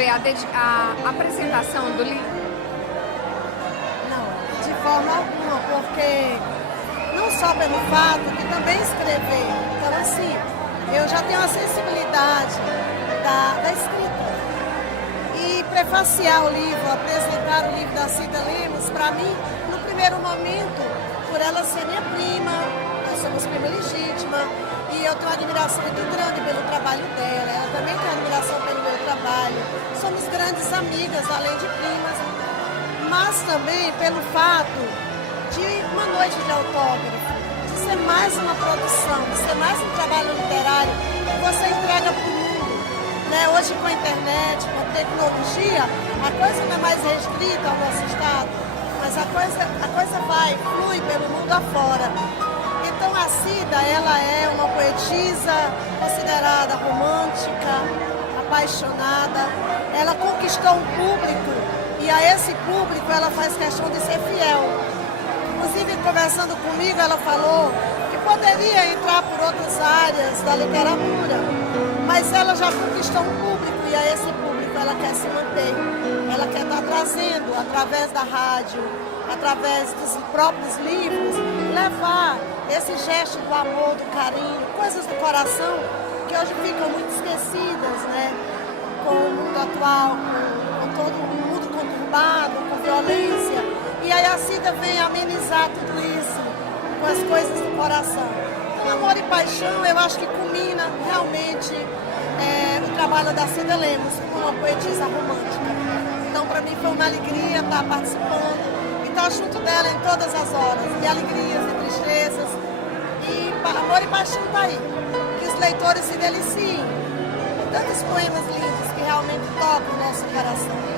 ver a apresentação do livro? Não, de forma alguma, porque não só pelo fato de também escrever. Então, assim, eu já tenho a sensibilidade da escrita. E prefaciar o livro, apresentar o livro da Cida Lemos, para mim, no primeiro momento, por ela ser minha prima, nós somos prima legítima, e eu tenho uma admiração muito grande pelo trabalho dela, ela também tem admiração pelo meu trabalho. Somos grandes amigas, além de primas, mas também pelo fato de uma noite de autógrafo, de ser mais uma produção, de ser mais um trabalho literário que você entrega para o mundo. Né? Hoje com a internet, com a tecnologia, a coisa não é mais restrita ao nosso estado, mas a coisa flui pelo mundo afora. Então a Cida, ela é uma poetisa considerada romântica, apaixonada. Ela conquistou um público e a esse público ela faz questão de ser fiel. Inclusive, conversando comigo, ela falou que poderia entrar por outras áreas da literatura, mas ela já conquistou um público e a esse público ela quer se manter. Ela quer estar trazendo, através da rádio, através dos próprios livros, levar esse gesto do amor, do carinho, coisas do coração que hoje ficam muito esquecidas, né? Com o mundo atual, com todo o mundo conturbado, com violência. E aí a Cida vem amenizar tudo isso com as coisas do coração. Então, Amor e Paixão, eu acho que culmina realmente o trabalho da Cida Lemos, como uma poetisa romântica. Então, para mim foi uma alegria estar participando e estar junto dela em todas as horas, de alegrias e tristezas. E Amor e Paixão está aí. Que os leitores se deliciem com tantos poemas lindos que realmente tocam o nosso coração.